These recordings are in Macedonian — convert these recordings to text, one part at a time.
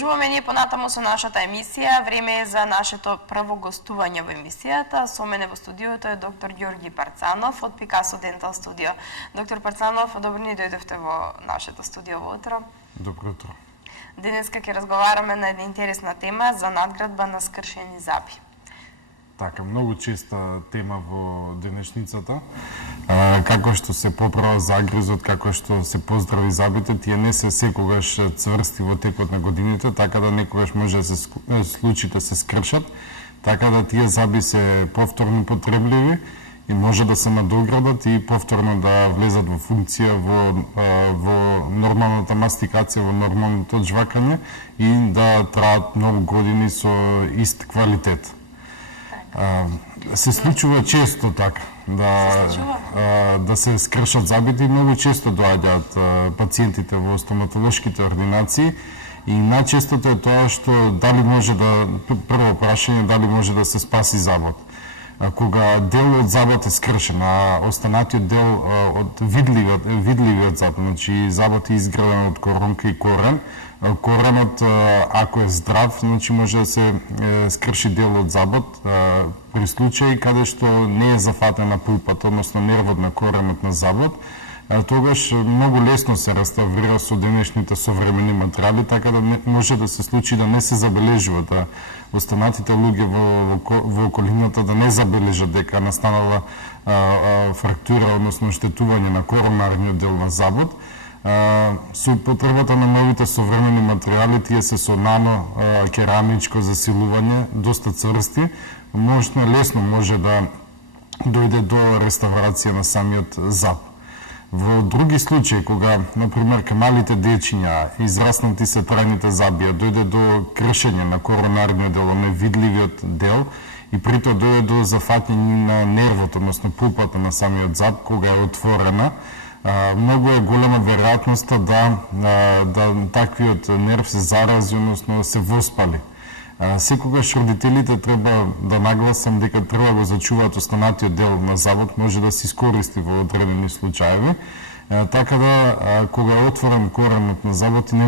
Продолжуваме ние понатаму со нашата емисија. Време е за нашето прво гостување во емисијата. Со мене во студиото е доктор Ѓорги Парцанов од Пикасо Дентал студио. Доктор Парцанов, добро ни дојдовте во нашето студио во утро. Добро утро. Денеска ќе разговараме на една интересна тема за надградба на скршени заби. Така, многу честа тема во денешницата. Како што се поправа загризот, како што се поздрави забите, тие не се секогаш цврсти во текот на годините, така да некогаш може да се случи да се скршат, така да тие заби се повторно потребливи и може да се надоградат и повторно да влезат во функција во нормалната мастикација, во нормалното жвакање и да траат многу години со ист квалитет. Се случува често така да се скршат забите и многу често доаѓаат пациентите во стоматолошките ординации и најчестото е тоа што дали може да прво прашање дали може да се спаси забот. Кога дел од забот е скршен, а останатиот дел од видливиот забот, значи забот е изграден од коронка и корен, коренот ако е здрав, значи може да се скрши дел од забот при случаи каде што не е зафатена пулпата, односно нервот на коренот на забот, тогаш многу лесно се реставрира со денешните современи материјали, така да може да се случи да не се забележува, да останатите луѓе во околината да не забележат дека настанала фрактура, односно штетување на коронарниот дел на забот. Со потребата на новите современи материјали, тие се со нано керамичко засилување, доста цврсти, можно лесно може да дојде до реставрација на самиот заб. Во други случаи, кога, например, кај малите дечиња, израснати се трајните забија, дојде до кршење на коронарниот дел, невидливиот дел, и прито дојде до зафаќање на нервот, односно пулпата на самиот заб, кога е отворена, многу е голема веројатноста да таквиот нерв се зарази, односно се воспали. Секогаш родителите треба да нагласам дека треба го зачуваат останатиот дел на забот, може да се искористи во одредени случаеви, така да кога е отворен коренот на забот не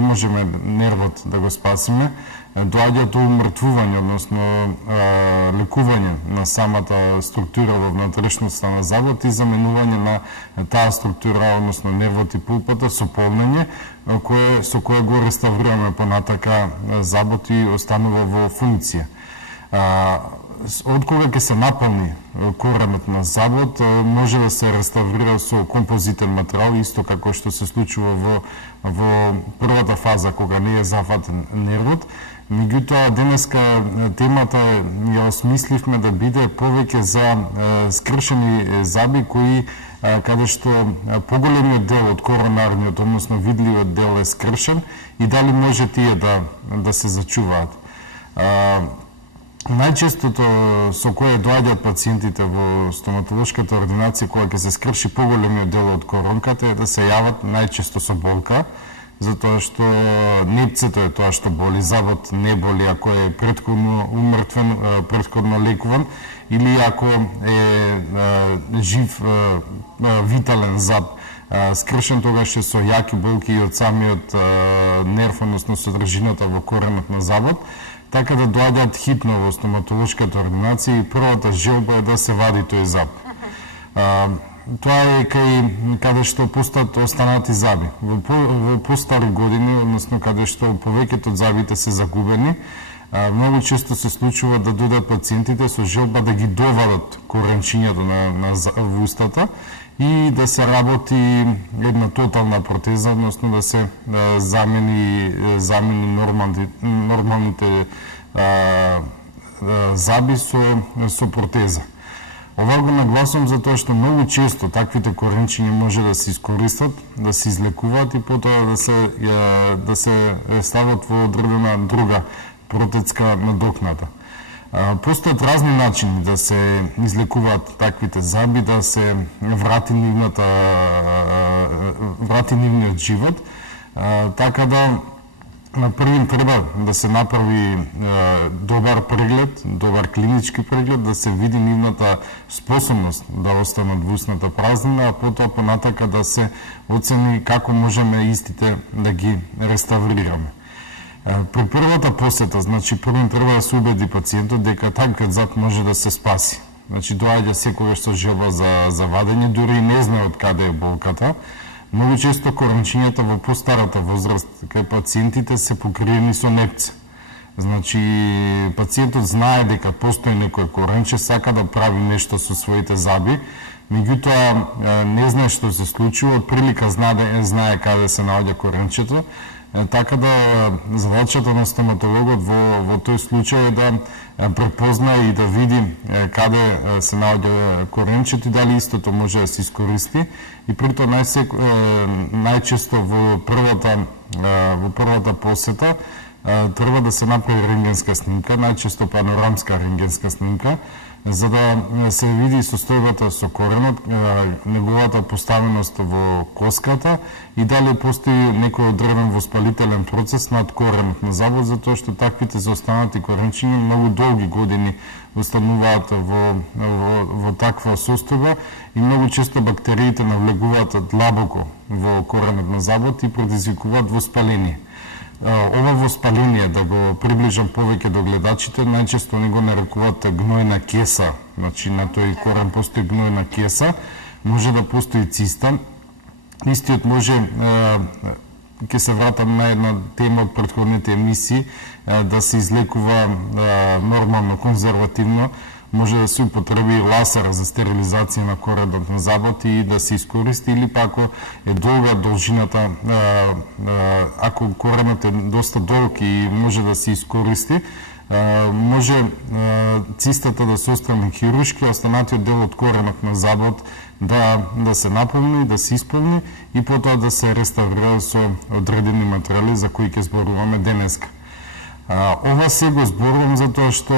можеме нервот да го спасиме, доаѓа до умртвување, односно лекување на самата структура во внатрешноста на забот и заменување на таа структура, односно нервот и пулпата со полнење, со кое го реставрираме понатака забот и останува во функција. Откога ќе се наполни коренот на забот, може да се реставрира со композитен материјал, исто како што се случува во првата фаза, кога не е зафатен нервот. Меѓутоа, денеска темата ја осмисливме да биде повеќе за скршени заби кои каде што поголемиот дел од коронарниот, односно видливиот дел е скршен и дали може тие да се зачуваат. Најчестото со кое доаѓаат пациентите во стоматолошката ординација кога ќе се скрши поголемиот дел од коронката е да се јават најчесто со болка, затоа што непцето е тоа што боли, забот не боли ако е претходно умртвен, претходно лекуван, или ако е жив, витален заб скршен, тогаш е со јаки болки и од самиот нерв, односно содржината во коренот на забот, така да доаѓаат хитно во стоматолошката ординација и првата желба е да се вади тој заб. Тоа е каде што постат останати заби. Во постари години, односно каде што повеќето од забите се загубени, многу често се случува да дојдат пациентите со желба да ги довадат коренчињето во устата и да се работи една тотална протеза, односно да се замени нормалните заби со протеза. Ова го нагласувам затоа што многу често таквите коренчиња може да се искористат, да се излекуваат и потоа да се стават во одредена друга протезка надокната. Постојат разни начини да се излекуваат таквите заби, да се врати нивниот живот, така да На првин треба да се направи добар преглед, добар клинички преглед, да се види нивната способност да останат во устната празнина, а потоа понатака да се оцени како можеме истите да ги реставрираме. При првата посета, значи првин треба да се убеди пациентот дека таквиот зоб може да се спаси. Значи доаѓа секогаш со желба за вадење, дури и не знае од каде е болката. Многу често коранчињата во постарата возраст кај пациентите се покриени со непце. Значи пациентот знае дека постои некој коранче, сака да прави нешто со своите заби, меѓутоа не знае што се случува, од прилика знае каде се наоѓа коранчето. Така да задачата на стоматологот во тој случај е да препозна и да види каде се наоѓа коренчето и дали истото може да се искористи. И притоа најчесто во првата посета треба да се направи рентгенска снимка, најчесто панорамска рентгенска снимка, за да се види состојбата со коренот, неговата поставеност во коската и дали постои некој одреден воспалителен процес над коренот на забот, затоа што таквите заостанати коренчиња многу долги години остануваат во таква состојба и многу често бактериите навлегуваат длабоко во коренот на забот и предизвикуваат воспаление. Ова воспаление, да го приближам повеќе до гледачите, најчесто не го нарекуваат гнојна кеса, значи на тој корен постои гнојна кеса, може да постои циста. Истиот може, ќе се вратам на една тема од претходните емисии, да се излекува нормално, конзервативно, може да се употреби ласер за стерилизација на коренот на забот и да се искористи, или па ако е долга должината, ако коренот е доста долг и може да се искористи, може цистата да се острани хируршки, останатиот дел од коренот на забот да се наполни, да се исполни и потоа да се реставрира со одредени материјали за кои ќе зборуваме денеска. Ова се го зборувам затоа што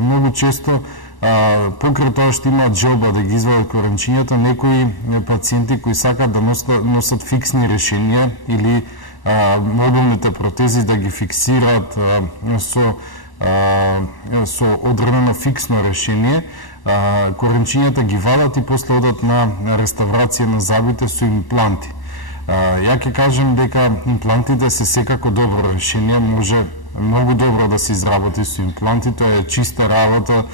многу често покрај тоа што имаат желба да ги извадат коренчињата, некои пациенти кои сакаат да носат фиксни решенија или мобилните протези да ги фиксираат со одредено фиксно решение, коренчињата ги вадат и после одат на реставрација на забите со импланти. Ја ќе кажем дека имплантите се секако добро решение, може многу добро да се изработи со импланти, тоа е чиста работа,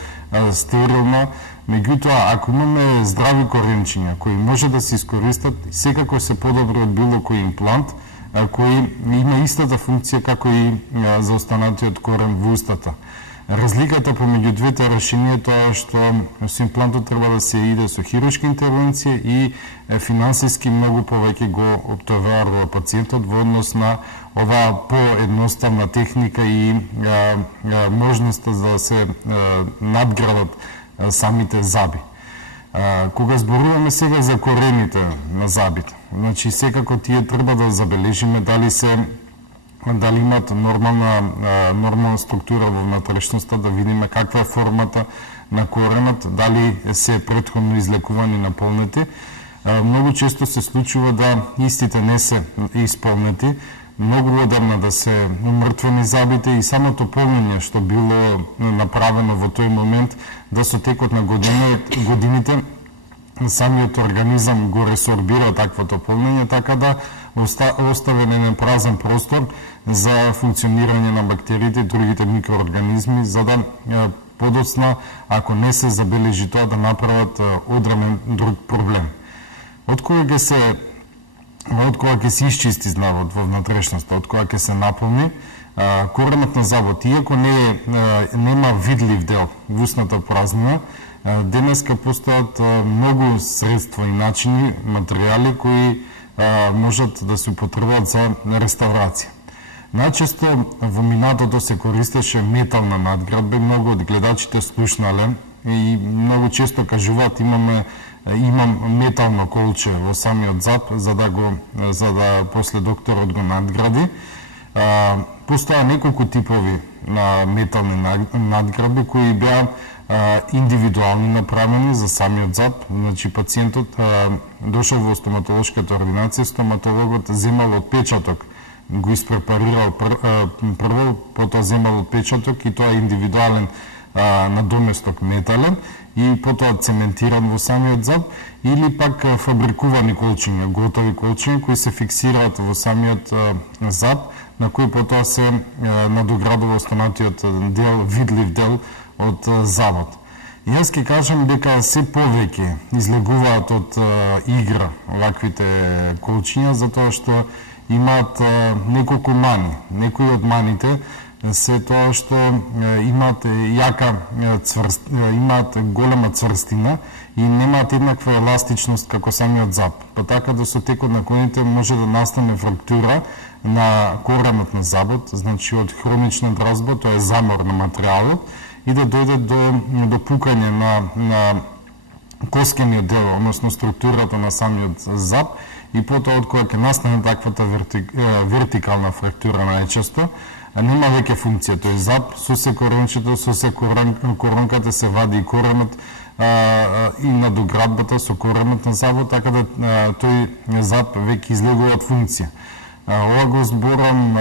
стерилно, меѓутоа ако имаме здрави коренчиња кои може да се искористат, секако се подобри од било кој имплант кој има истата функција како и за останатиот корен во устата. Разликата помеѓу двете решенија е тоа што со имплантот треба да се иде со хируршка интервенција и финансиски многу повеќе го оптоварува пациентот во однос на оваа поедноставна техника и можноста да се надградат самите заби. Кога зборуваме сега за корените на забите, значи секако тие треба да забележиме дали имаат нормална структура во внатрешноста, да видиме каква е формата на коренот, дали се претходно излекувани и наполнети. Многу често се случува да истите не се исполнети, многу одамна да се умртвени забите и самото полнење што било направено во тој момент, да со текот на годините самиот организам го ресорбира таквото полнење, така да оставен еден празен простор за функционирање на бактериите и другите микроорганизми, за да подоцна, ако не се забележи тоа, да направат одремен друг проблем. Од кога ќе се исчисти знавот во внатрешноста, од кога ќе се наполни, коренот на забот, иако нема видлив дел во устната празнина, денеска постојат многу средства и начини, материјали кои можат да се употребат за реставрација. Најчесто во минатото се користеше метална надградба, многу од гледачите слушнале и многу често кажуваат имам метално колче во самиот зап за да после докторот го надгради. Постоја неколку типови на метални надградби кои беа индивидуални направени за самиот зап. Значи пациентот дошол во стоматолошката ординација, стоматологот земал отпечаток го испрепарирал прво, потоа земал отпечаток и тоа е индивидуален надоместок метален и потоа цементиран во самиот зап, или пак фабрикувани колчиња, готови колчиња кои се фиксираат во самиот зап, на кои потоа се надоградува останатиот дел, видлив дел од забот. Јас ќе кажам дека се повеќе излегуваат од игра ваквите колчиња, затоа што имаат неколку мани. Некои од маните се тоа што имаат имаат голема цврстина и немаат еднаква еластичност како самиот зап. Па така да со текот на годините може да настане фрактура на коренот на забот, значи од хронична дразба, тоа е замор на материјалот, и да дојде до пукање на коскениот дел, односно структурата на самиот зап, и потоа од која ќе настане таквата вертикална фрактура најчесто, нема веќе функција, тој зап со се коренчето, со се коронката се вади и коренот и надоградбата со коренот на забот, така да тој зап веќе излегува од функција. Ова го зборам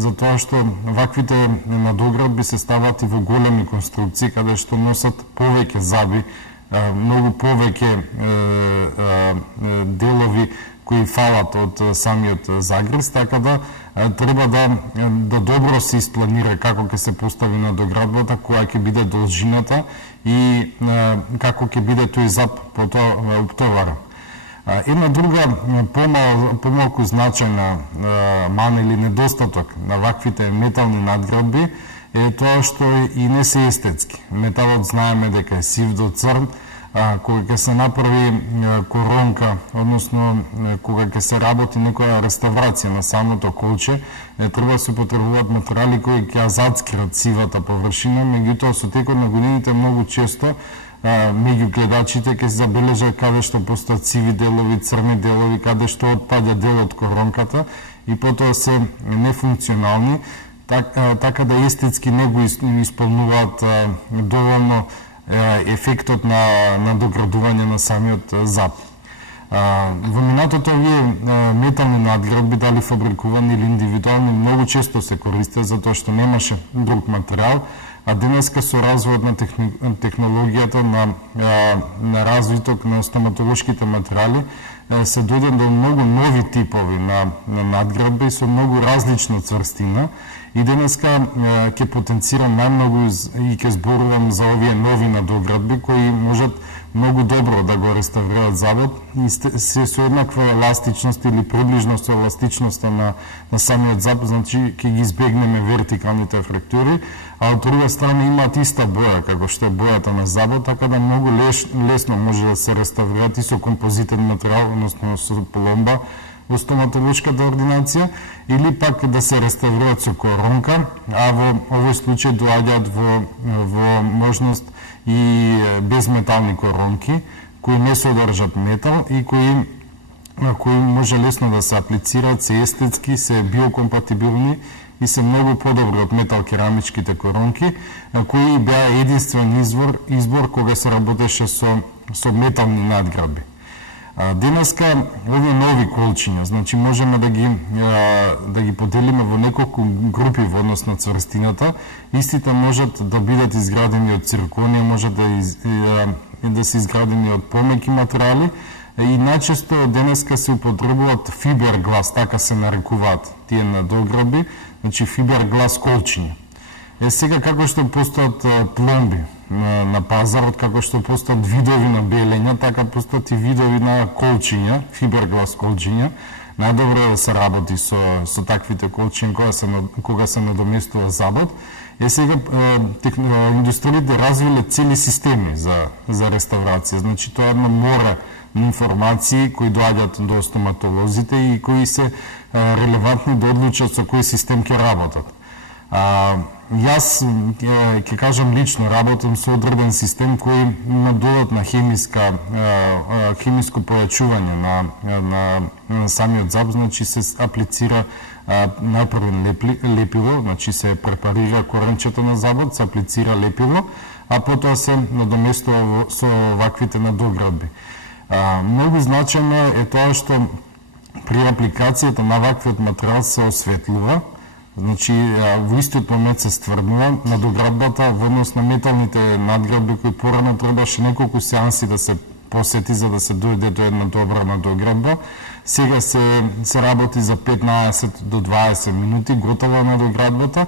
затоа што ваквите надоградби се стават и во големи конструкции, каде што носат повеќе заби, многу повеќе делови кои фалат од самиот загрез, така да треба да добро се испланира како ќе се постави надоградбата, која ќе биде должината и како ќе биде тој зап потоа уптоварен. Една друга помалку значајна мана или недостаток на ваквите метални надградби е тоа што и не се естетски. Металот знаеме дека е сив до црн, кога ќе се направи коронка, односно кога ќе се работи некоја реставрација на самото колче, треба да се потребуваат материјали кои ќе зацкрат сивата површина, меѓутоа со текот на годините многу често меѓу гледачите ќе се забележат каде што постојат сиви делови, црни делови, каде што отпаѓа дел од коронката и потоа се нефункционални, така да естетски не го исполнуваат доволно ефектот на доградување на самиот зап. Во минатото овие метални надградби, дали фабрикувани или индивидуални, многу често се користат затоа што немаше друг материјал, а денеска со развојот на технологијата, на развиток на стоматолошките материјали, се дојде до многу нови типови на надградби со многу различна цврстина, и денеска ќе потенцирам најмногу и ќе зборувам за овие нови надоградби кои можат многу добро да го реставрираат забот и се со еднаква еластичност или приближно со еластичноста на самиот забот, значи ќе ги избегнеме вертикалните фрактури, а од друга страна имаат иста боја како што е бојата на забот, така да многу лесно може да се реставрираат и со композитен материјал, односно со пломба во стоматолошката ординација, или пак да се реставрираат со коронка, а во овој случај доаѓаат во можност и безметални коронки, кои не содржат метал и кои може лесно да се аплицираат, се естетски, се биокомпатибилни и се многу подобри од метал керамичките коронки, кои беа единствен избор кога се работеше со метални надградби. Денеска овие нови колчиња, значи можеме да ги поделиме во неколку групи во однос на цврстината. Истите можат да бидат изградени од цирконија, можат да се изградени од помеки материјали и најчесто денеска се употребуваат фиберглас, така се нарекуваат тие надоградби, значи фиберглас колчиња. Сега како што постојат пломби на пазарот, како што постојат видови на белења, така постојат и видови на колчиња, фиберглас колчиња. Најдобро е да се работи со таквите колчиња кога се надоместува забот. Сега индустриите развиле цели системи за реставрација, значи тоа е една море на информации кои доаѓаат до стоматолозите и кои се релевантни да одлучат со кој систем ќе работат. Јас ќе кажам лично, работам со одреден систем кој има додатна хемиско појачување на самиот зап, значи се аплицира најпрво лепило, значи се препарира коренчето на забот, се аплицира лепило, а потоа се надоместува со ваквите надоградби. Многу значајно е тоа што при апликацијата на ваквиот материјал се осветлува, значи во истиот момент се стврднува надоградбата во однос на металните надградби кои порано требаше неколку сеанси да се посети за да се дојде до една добра надоградба. Сега се работи за 15 до 20 минути готова надоградбата.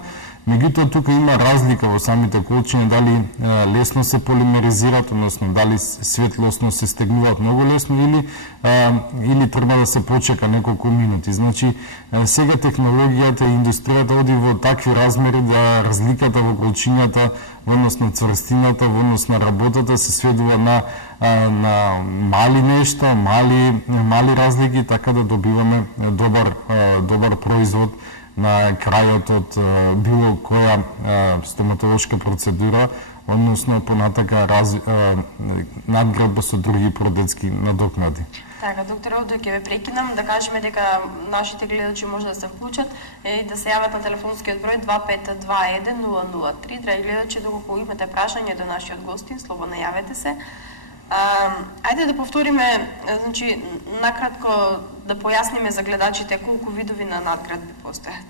Меѓутоа тука има разлика во самите колчиња, дали лесно се полимеризираат, односно дали светлосно се стегнуваат многу лесно или треба да се почека неколку минути. Значи сега технологијата и индустријата оди во такви размери да разликата во колчињата, во однос на цврстината, во однос на работата се сведува на мали нешта, мали разлики, така да добиваме добар производ на крајот од било која стоматолошка процедура, односно понатака надградба со други продетски надокнади. Така, доктор, овде ќе ве прекинам да кажеме дека нашите гледачи може да се вклучат и да се јават на телефонскиот број 2521 003. Драги гледачи, доколку имате прашање до нашиот гостин, слободно јавете се. Ајде да повториме, значи, накратко да појасниме за гледачите колку видови на надградби постојат.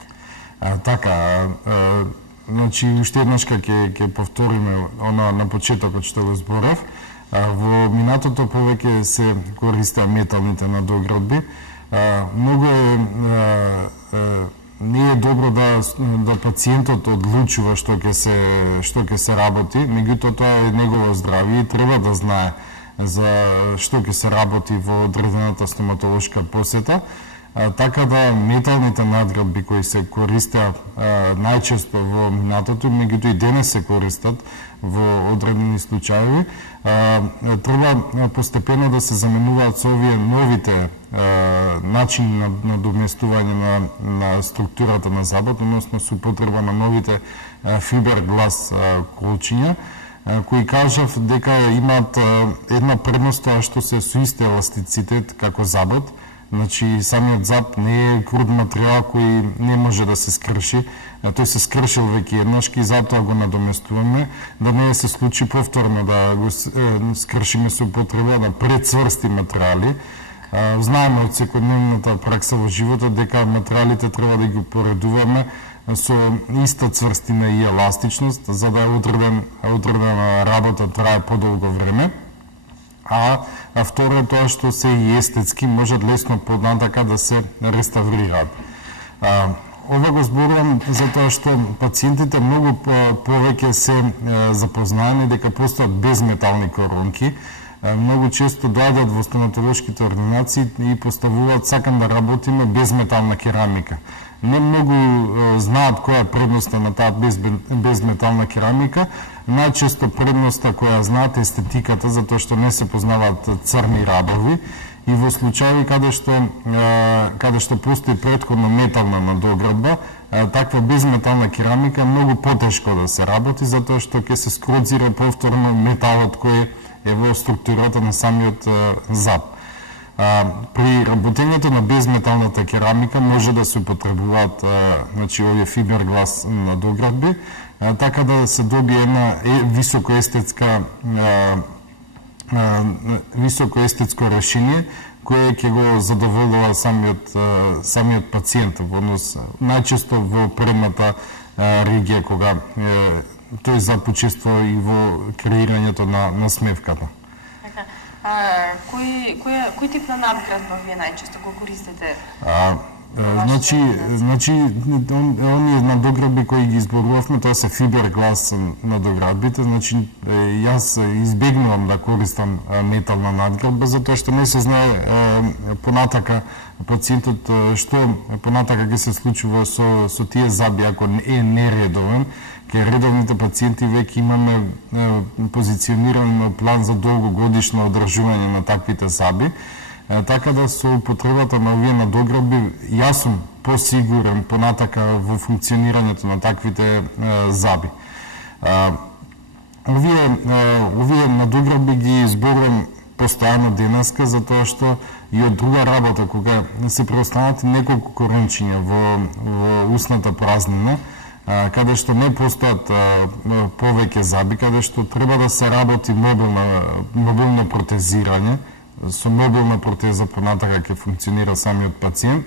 Значи, уште еднаш ќе повториме она на почетокот што го зборев. Во минатото повеќе се користеа металните надоградби. Многу не е добро да пациентот одлучува што ќе се работи, меѓутоа тоа е негово здравје и треба да знае за што ќе се работи во одредената стоматолошка посета. Така да металните надградби кои се користеа најчесто во минатото, меѓутоа и денес се користат во одредени случаи, треба постепено да се заменуваат со овие новите начини на доместување на структурата на забот, односно со употреба на новите фиберглас колчиња, кои кажав дека имаат една предност тоа што се со ист еластицитет како забот. Значи, самиот зап не е круд материјал кој не може да се скрши. Тој се скршил веќе еднаш и затоа го надоместуваме, да не се случи повторно да го скршиме со употреба на прецврсти материјали. Знаеме од секојдневната пракса во животот дека материјалите треба да ги поредуваме со иста цврстина и еластичност, за да одредена работа трае подолго време. А второ е тоа што се и естетски можат лесно понатака да се реставрираат. Ова го зборувам затоа што пациентите многу повеќе се запознаени дека постојат безметални коронки. Многу често доаѓаат во стоматолошките ординации и поставуваат сакам да работиме без метална керамика. Не многу знаат која е предноста на таа безметална керамика. Најчесто предноста која знаат е естетиката, затоа што не се познаваат црни радови и во случаи каде што постои претходно метална надоградба, таква безметална керамика е многу потешко да се работи, затоа што ќе се скрозира повторно металот кој е во структурата на самиот зап. При работењето на безметалната керамика може да се употребуваат овие фиберглас надоградби, така да се добие една високо естетско решение кое ќе го задоволува самиот пациент во однос најчесто во предната регија кога тој започества и во креирањето на смевката. Кој тип на надградба вие најчесто го користите? Значи, оние надоградби кои ги изборувавме, тоа се фиберглас надоградбите, значи јас избегнувам да користам метална надградба, затоа што не се знае понатака пациентот што понатака ќе се случува со тие заби ако е нередовен. Кај редовните пациенти веќе имаме позициониран план за долгогодишно одржување на таквите заби, така да со употребата на овие надоградби јас сум посигурен понатака во функционирањето на таквите заби. Овие надоградби ги изборувам постојано денеска, затоа што и од друга работа, кога се преостанати неколку корончиња во устната празнина, каде што не постојат повеќе заби, каде што треба да се работи мобилно протезирање, со мобилна протеза понатака ќе функционира самиот пациент.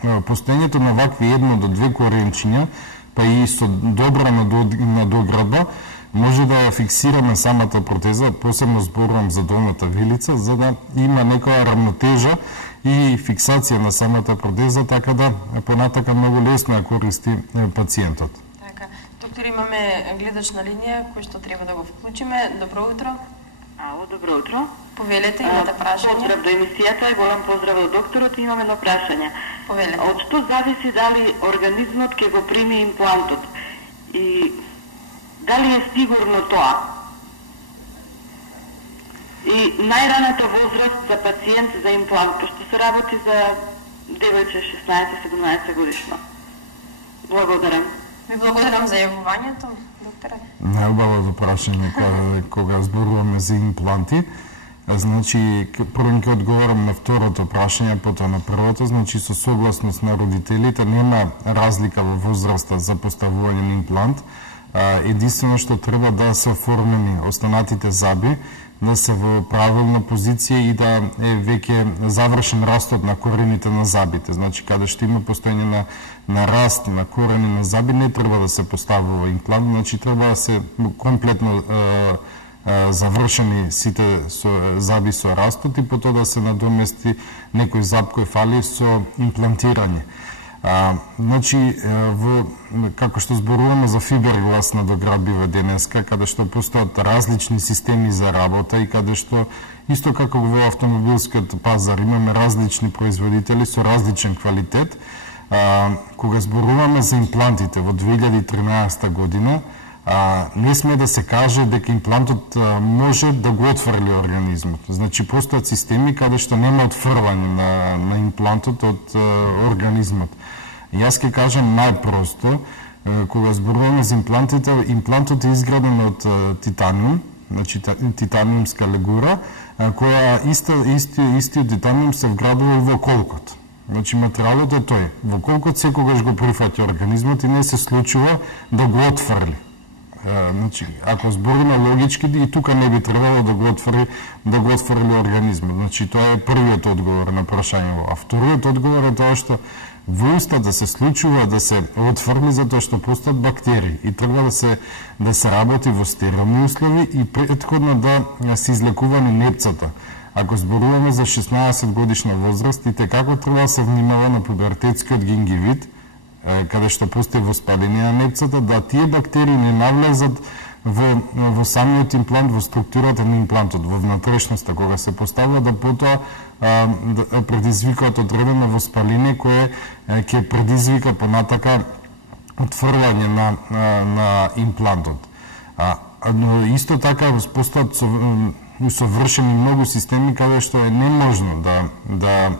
Постоењето на вакви 1 до 2 коренчиња, па и со добра надоградба, може да ја фиксираме самата протеза, посебно зборувам за долната вилица, за да има некоја рамнотежа и фиксација на самата протеза, така да понатака многу лесно ја користи пациентот. Така, доктор, имаме гледач на линија кој што треба да го вклучиме. Добро утро. Ало, добро утро. Повелете, имате прашање. Поздрав до емисијата, голем поздрав до докторот, имам едно прашање. Повелете. Од што зависи дали организмот ќе го прими имплантот и дали е сигурно тоа? И најраната возраст за пациент за имплант, пошто се работи за девојче 16-17 годишно. Благодарам. Ви благодарам за јавувањето, докторе. Најубавото прашање кога зборуваме за импланти. Значи, прво ќе одговорам на второто прашање, потоа на првото. Значи, со согласност на родителите нема разлика во возраста за поставување на имплант. Единствено што треба да се оформени останатите заби, да се во правилна позиција и да е веќе завршен растот на корените на забите. Значи, каде што има постоење на раст на корени на заби, не треба да се поставува имплант, значи треба да се комплетно завршени сите заби со растот и потоа да се надомести некој заб кој фали со имплантирање. Значи, како што зборуваме за фиберглас надоградбива денеска, каде што постојат различни системи за работа и каде што, исто како во автомобилскиот пазар, имаме различни производители со различен квалитет, кога зборуваме за имплантите во 2013 година, не сме да се каже дека имплантот може да го отфрли организмот. Значи, постојат системи каде што нема отфрлање на имплантот од организмот. Јас ќе кажам најпросто, кога зборуваме за имплантите, имплантот е изграден од титаниум, значи титаниумска легура, која истиот титаниум се вградува и во колкот. Значи, материјалот е тој. Во колкот секогаш го прифаќа организмот и не се случува да го отфрли. Значи, ако збориме логички, и тука не би требало да го отфрли организмот. Значи, тоа е првиот одговор на прашањето. А вториот одговор е тоа што во устата се случува да се отфрли затоа што постојат бактерии и треба да се работи во стерилни услови и претходно да се излекувани непцата. Ако зборуваме за 16 годишна возраст, и како треба да се внимава на пубертетскиот гингивит, каде што постои воспаление на непцата, да тие бактерии не навлезат во самиот имплант, во структурата на имплантот, во внатрешноста, кога се поставува, да потоа предизвикаат одредено воспаление кое ќе предизвика понатака отфрлање на имплантот. Но исто така постојат усовршени многу системи каде што е неможно да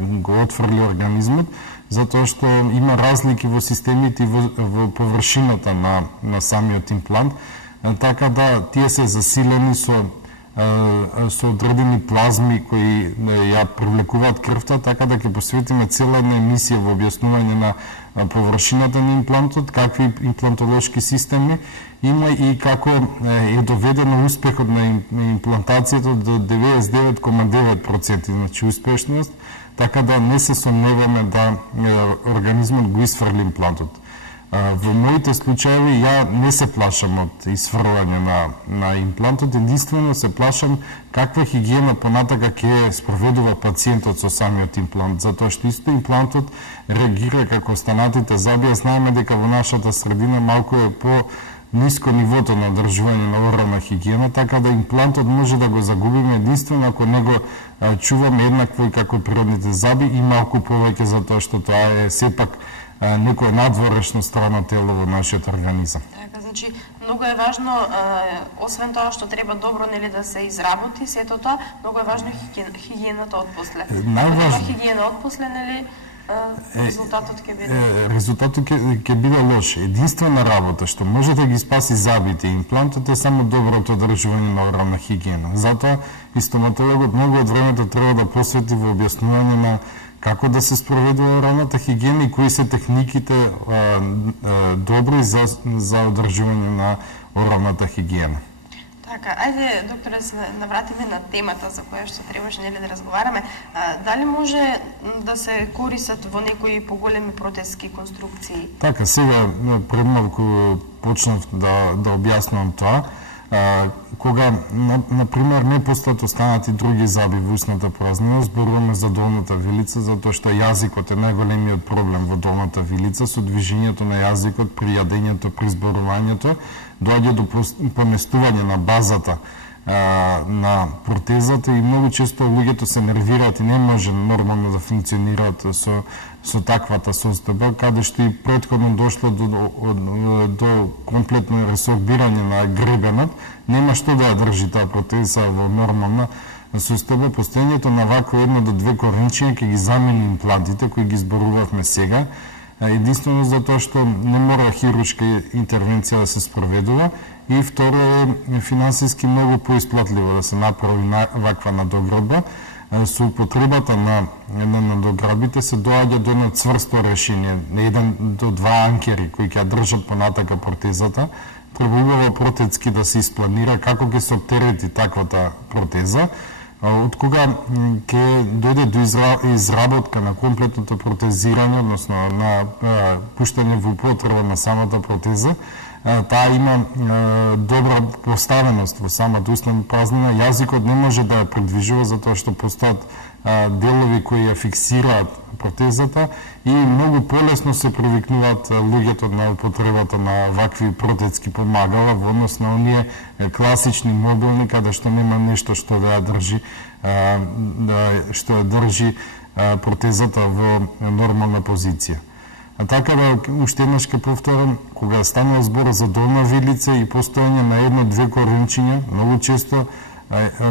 го отфрли организмот, затоа што има разлики во системите и во површината на самиот имплант, така да тие се засилени со одредени плазми кои ја привлекуваат крвта, така да ќе посветиме цела една емисија во објаснување на површината на имплантот, какви имплантолошки системи има и како е доведено успехот на имплантацијата до 99,9%, значи успешност, така да не се сомневаме да организмот го изфрли имплантот. Во моите случаи ја не се плашам од изфрлање на имплантот, единствено се плашам каква хигиена понатака ќе спроведува пациентот со самиот имплант, затоа што исто имплантот реагира како останатите заби. Знаеме дека во нашата средина малку е по ниско нивото на одржување на орална хигиена, така да имплантот може да го загубиме единствено ако не го чуваме еднакво и како природните заби и малку повеќе, затоа што тоа е сепак некој надворешно страно тело во нашиот организам. Така, значи, многу е важно, освен тоа што треба добро да се изработи сето тоа, многу е важно хигиената отпосле. Најважно. Хигиена отпосле, резултатот ќе биде? Резултатот ќе биде лош. Единствена работа што може да ги спаси забите и имплантот е само доброто одржување на орална хигиена. Затоа и стоматологот многу од времето треба да посвети во објаснување на како да се спроведува оралната хигиена и кои се техниките добри за одржување на оралната хигиена. Така, ајде, докторе, се навратиме на темата за која што требаше да разговараме. Дали може да се користат во некои поголеми протезски конструкции? Така, сега пред малку почнав да објаснувам тоа. Кога, например, не постојат останати други заби во устната празнина, зборуваме за долната вилица, затоа што јазикот е најголемиот проблем во долната вилица, со движењето на јазикот при јадењето, при зборувањето, доаѓа до поместување на базата на протезата и многу често луѓето се нервираат и не може нормално да функционираат со таквата состојба, каде што и претходно дошло до комплетно ресорбирање на гребенот, нема што да ја држи таа протеза во нормална состојба. Постојањето на вакво 1 до 2 коренчиња ќе ги замени имплантите кои ги зборувавме сега, единствено затоа што не мора хируршка интервенција да се спроведува и второ е финансиски многу поисплатливо да се направи ваква надоградба. Со употребата на надоградбите се доаѓа до едно цврсто решение, 1 до 2 анкери кои ќе држат понатака протезата. Треба убаво протецки да се испланира како ќе се оптерети таквата протеза, од кога ќе дојде до изработка на комплетното протезирање, односно на пуштање во употреба на самата протеза. Таа има добра поставеност во самата устна празнина. Јазикот не може да ја придвижува затоа што постојат делови кои ја фиксираат протезата и многу полесно се привикнуваат луѓето на употребата на вакви протезски помагала во однос на оние класични мобилни каде што нема нешто што да ја држи протезата во нормална позиција. Така да, уште еднаш ке повторам, кога станува збор за долна вилица и постојање на 1-2 коренчиња, многу често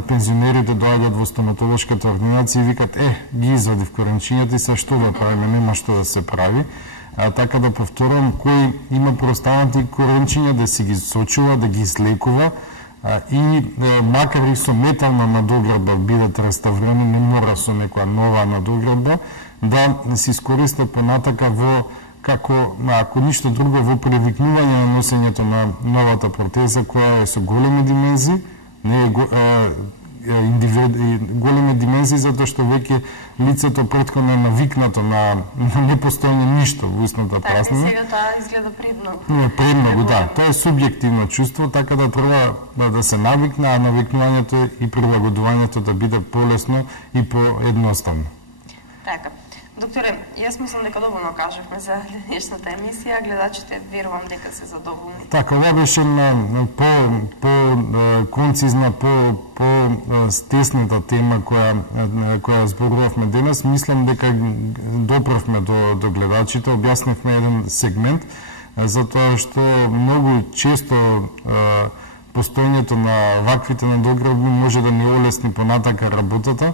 пензионерите доаѓаат во стоматолошката ординација и викат, ги извадив коренчињата и се што да правиме, нема што да се прави. Така да повторам, кој има преостанати коренчиња да си ги сочува, да ги излекува и макар и со метална надоградба бидат реставрирани, не мора со некоја нова надоградба, да се искористат понатака во како, ако ништо друго, во привикнување на носењето на новата протеза која е со големи димензии, не е големи димензии затоа што веќе лицето претходно е навикнато на непостојање ништо во устната празнина. Така, сега тоа изгледа предмногу. Не, предмногу, да. Тоа е субјективно чувство, така да треба да се навикне, а навикнувањето и прилагодувањето да биде полесно и поедноставно. Така. Докторе, јас мислам дека доволно кажавме за денешната емисија, гледачите верувам дека се задоволни. Така, ова беше по-концизна, по-стесната тема која зборувавме денес. Мислам дека допревме до гледачите, објаснивме еден сегмент, затоа што многу често постојањето на ваквите надоградби може да ни олесни понатака работата,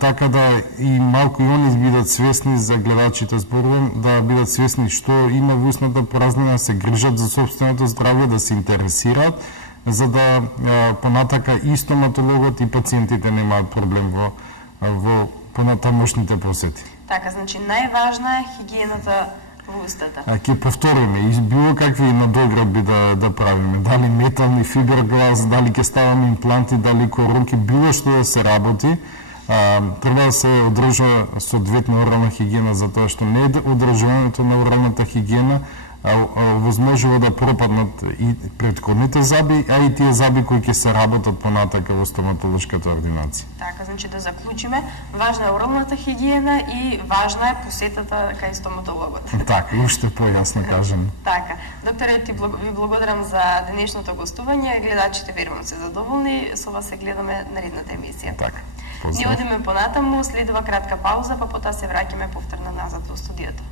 така да и малку и они бидат свесни, за гледачите зборувам, да бидат свесни што има во устната празнина, се грижат за собственото здравје, да се интересираат, за да понатака и стоматологот и пациентите немаат проблем во понатамошните посети. Така, значи најважна е хигиената во устата. Ќе повториме, и било какви надоградби да правиме, дали метални, фиберглас, дали ќе ставаме импланти, дали коронки, било што да се работи, треба да се одржува соодветна орална хигиена, затоа што не одржувањето на оралната хигиена возможува да пропаднат и претходните заби, а и тие заби кои ќе се работат понатака во стоматолошката ординација. Така, значи да заклучиме, важна е оралната хигиена и важна е посетата кај стоматологот. Така, уште појасно кажем. Така, докторе, ви благодарам за денешното гостување, гледачите верувам се задоволни, со вас се гледаме наредната емисија. Така. Ние одиме понатаму, следува кратка пауза, па потоа се враќаме повторно назад во студиото.